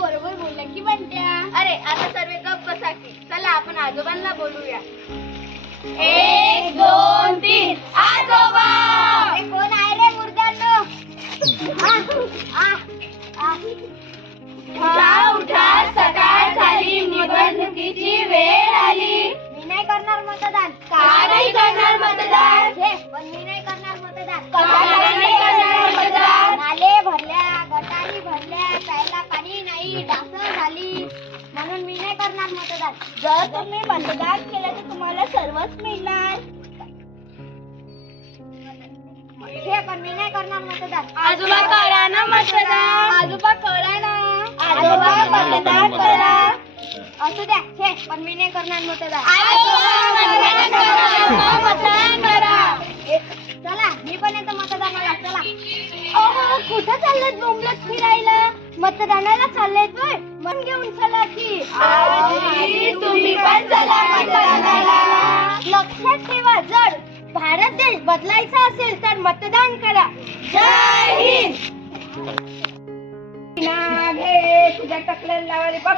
बरोबर बोललं की म्हणत्या अरे आता सर्व गप्प बसा की चला आपण आजोबांना बोलूया. एक दोन तीन. आजोबा! जर तुम्ही मतदान केलं तर तुम्हाला सर्वच मिळणार. पण मी नाही करणार मतदान. आजोबा करा ना मतदान. आजोबा करा ना. आजोबा मतदान करा. असू द्या. हे पण मी नाही करणार मतदान. मतदान करा. चला मी पण येतो मतदानाला. चला. कुठं चाललेत बोंबलत फिरायला? मतदानाला चाललेत होय मन घेऊन चला की. तुम्ही पण चला मतदानाला. लक्षात ठेवा जर भारत देश बदलायचा असेल तर मतदान करा. जय हिंद. घे तुझ्या टकल्याला लावाले बघ.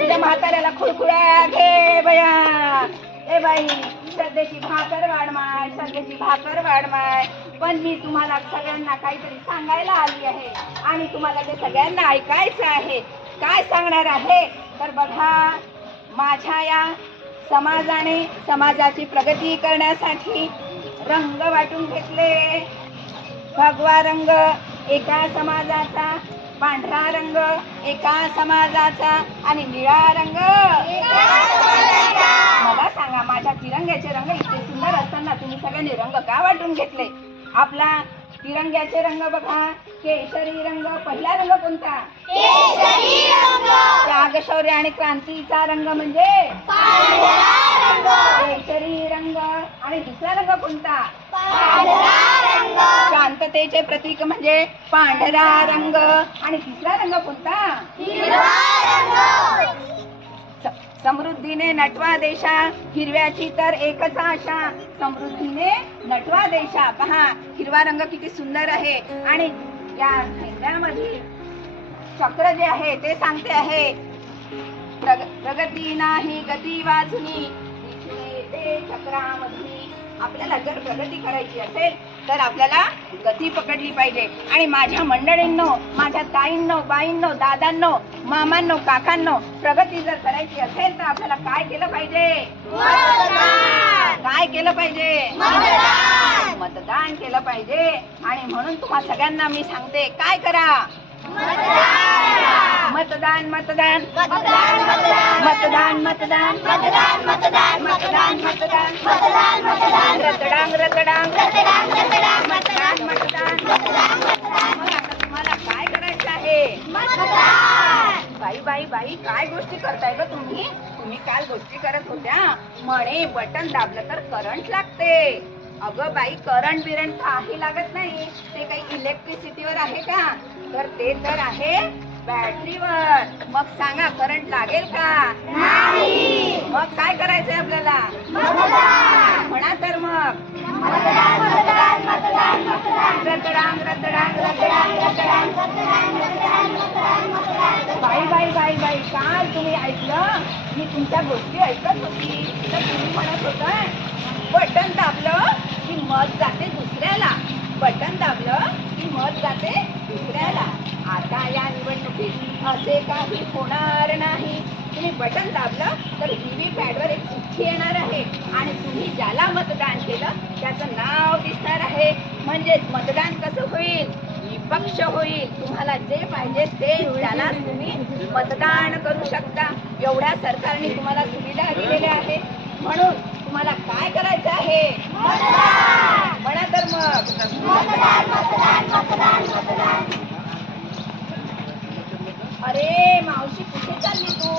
तुझ्या म्हाताऱ्याला खुळखुळ्या घे बया. ए बाई सध्याची भाकर वाढ माय सध्याची भाकर वाढ माय पण मी तुम्हाला सगळ्यांना काहीतरी सांगायला आली आहे आणि तुम्हाला ते सगळ्यांना ऐकायचं आहे. काय सांगणार आहे? तर बघा माझ्या या समाजाने समाजाची प्रगती करण्यासाठी रंग वाटून घेतले. भगवा रंग एका समाजाचा पांढरा रंग एका समाजाचा आणि निळा रंग. सांगा माझ्या तिरंग्याचे रंग इतके सुंदर असताना तुम्ही सगळ्यांनी रंग का वाटून घेतले? आपला तिरंग्याचे रंग बघा केशरी रंग पहिला रंग कोणता? त्याग शौर्य आणि क्रांतीचा रंग म्हणजे? केशरी रंग. आणि दुसरा रंग कोणता? शांततेचे प्रतीक म्हणजे पांढरा रंग. आणि तिसरा रंग कोणता? समृद्धीने नटवा देशा हिरव्याची तर एकच आशा. समृद्धीने नटवा देशा. पहा हिरवा रंग किती सुंदर आहे. आणि या झेंड्यामधील चक्र जे आहे ते सांगते आहे प्रग- प्रगती नाही गती वाचणी ते चक्रामधली आपल्याला जर प्रगती करायची असेल तर आपल्याला गती पकडली पाहिजे. आणि माझ्या मंडळींनो माझ्या ताईंनो बाईंनो दादांनो मामांनो काकांनो प्रगती जर करायची असेल तर आपल्याला काय केलं पाहिजे? काय केलं पाहिजे? मतदान. केलं पाहिजे. आणि म्हणून तुम्हा सगळ्यांना मी सांगते काय करा? मतदान मतदान. मतदान मतदान. मतदान मतदान मतदान रतडांग रतडांग मतदान मतदान मग आता तुम्हाला काय करायचं आहे? बाई बाई बाई काय गोष्टी करताय ग तुम्ही? तुम्ही काल गोष्टी करत होत्या. म्हणे बटन दाबलं तर करंट लागते. अगं बाई करंट बिरंट काही लागत नाही. ते काही इलेक्ट्रिसिटीवर आहे का? तर ते तर आहे. बॅटरीवर. मग सांगा करंट लागेल का? मग काय करायचंय आपल्याला? म्हणा तर मग. रतडांग बाई बाई बाई बाई काल तुम्ही ऐकलं? मी तुमच्या गोष्टी ऐकत होती. तर तुम्ही म्हणत होता बटन दाबलं की मत जाते दुसऱ्याला. बटन दाबलं की मत जाते दुसऱ्याला. आता या निवडणुकीत असे काही होणार नाही. तुम्ही बटन दाबलं तर व्ही पॅडवर एक चिठ्ठी येणार आहे. आणि तुम्ही ज्याला मतदान केलं त्याचं नाव दिसणार आहे. म्हणजेच मतदान कसं होईल? विपक्ष होईल. तुम्हाला जे पाहिजे ते त्याला तुम्ही मतदान करू शकता. एवढ्या सरकारने तुम्हाला सुविधा दिलेल्या आहे म्हणून तुम्हाला काय करायचं आहे? म्हणा तर मग. अरे मावशी कुठे चालली तू?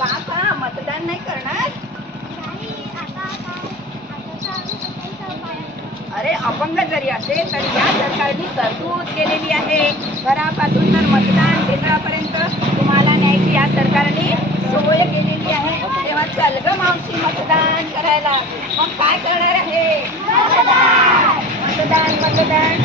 का का मतदान नाही करणार? अरे अपंग जरी असेल तरी या सरकारने तरतूद केलेली आहे. घरापासून तर मतदान केंद्रापर्यंत तुम्हाला न्यायची या सरकारने सोय केलेली आहे. तेव्हा चल ग मावशी मतदान करायला. मग काय करणार आहे? मतदान मतदान!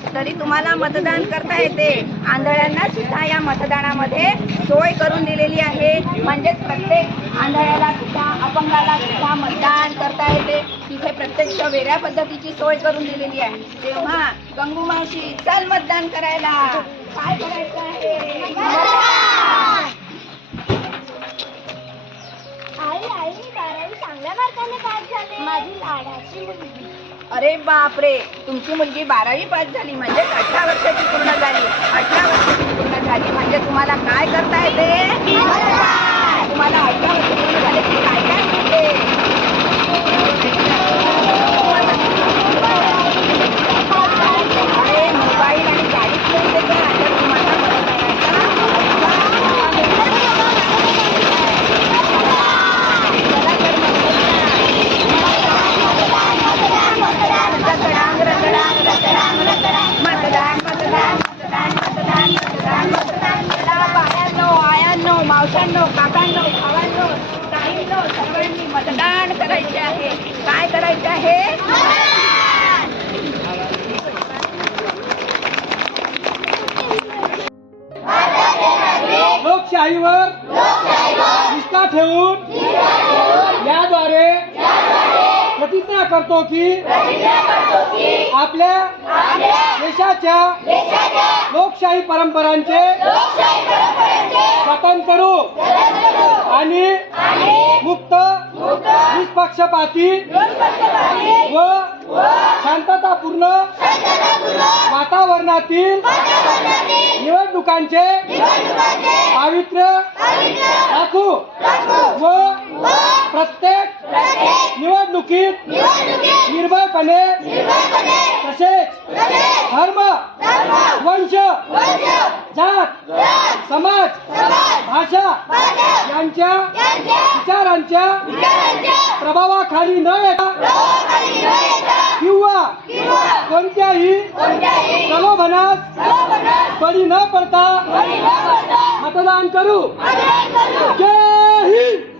तरी तुम्हाला मतदान करता येते. आंधळ्यांना सुद्धा या मतदानामध्ये सोय करून दिलेली आहे. म्हणजेच प्रत्येक आंधळ्याला सुद्धा अपंगाला सुद्धा मतदान करता येते. तिथे प्रत्यक्ष वेगळ्या पद्धतीची सोय करून दिलेली आहे. तेव्हा गंगू मावशी चल मतदान करायला. काय करायचं आहे? अरे बापरे तुमची मुलगी बारावी पास झाली म्हणजे अठरा वर्षाची पूर्ण झाली अठरा वर्षाची पूर्ण झाली म्हणजे तुम्हाला काय करता येते तुम्हाला अठरा वर्ष पूर्ण झाले की काय काय मिळते अरे मोबाईल आणि गाडी मिळते का तर तुम्हाला चला तर मतदान रतडांग रतडांग रतडांग मतदान मतदान मतदान मतदान मतदान मतदान चला बायांनो आयांनो मावशांनो काकांनो भावांनो ताईंनो सर्वांनी मतदान करायचे आहे काय करायचे आहे लोकशाहीवर निष्ठा ठेवून याद्वारे प्रतिज्ञा करतो की? आपल्या देशाच्या लोकशाही परंपरांचे जतन करू आणि मुक्त निष्पक्षपाती व शांततापूर्ण वातावरणातील निवडणुकांचे पावित्र्य राखू व प्रत्येक निवडणुकीत निर्भयपणे तसेच धर्म वंश जात समाज भाषा यांच्या विचारांच्या प्रभावाखाली न येता किंवा कोणत्याही प्रलोभनास बळी न पडता मतदान करू. जय हिंद!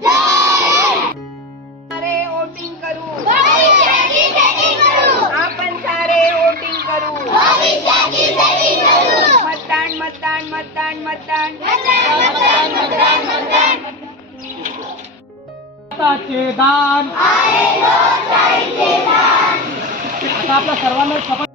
मतदान मतदान. मतदान मताचे दान. आता आपल्या सर्वांना शपथ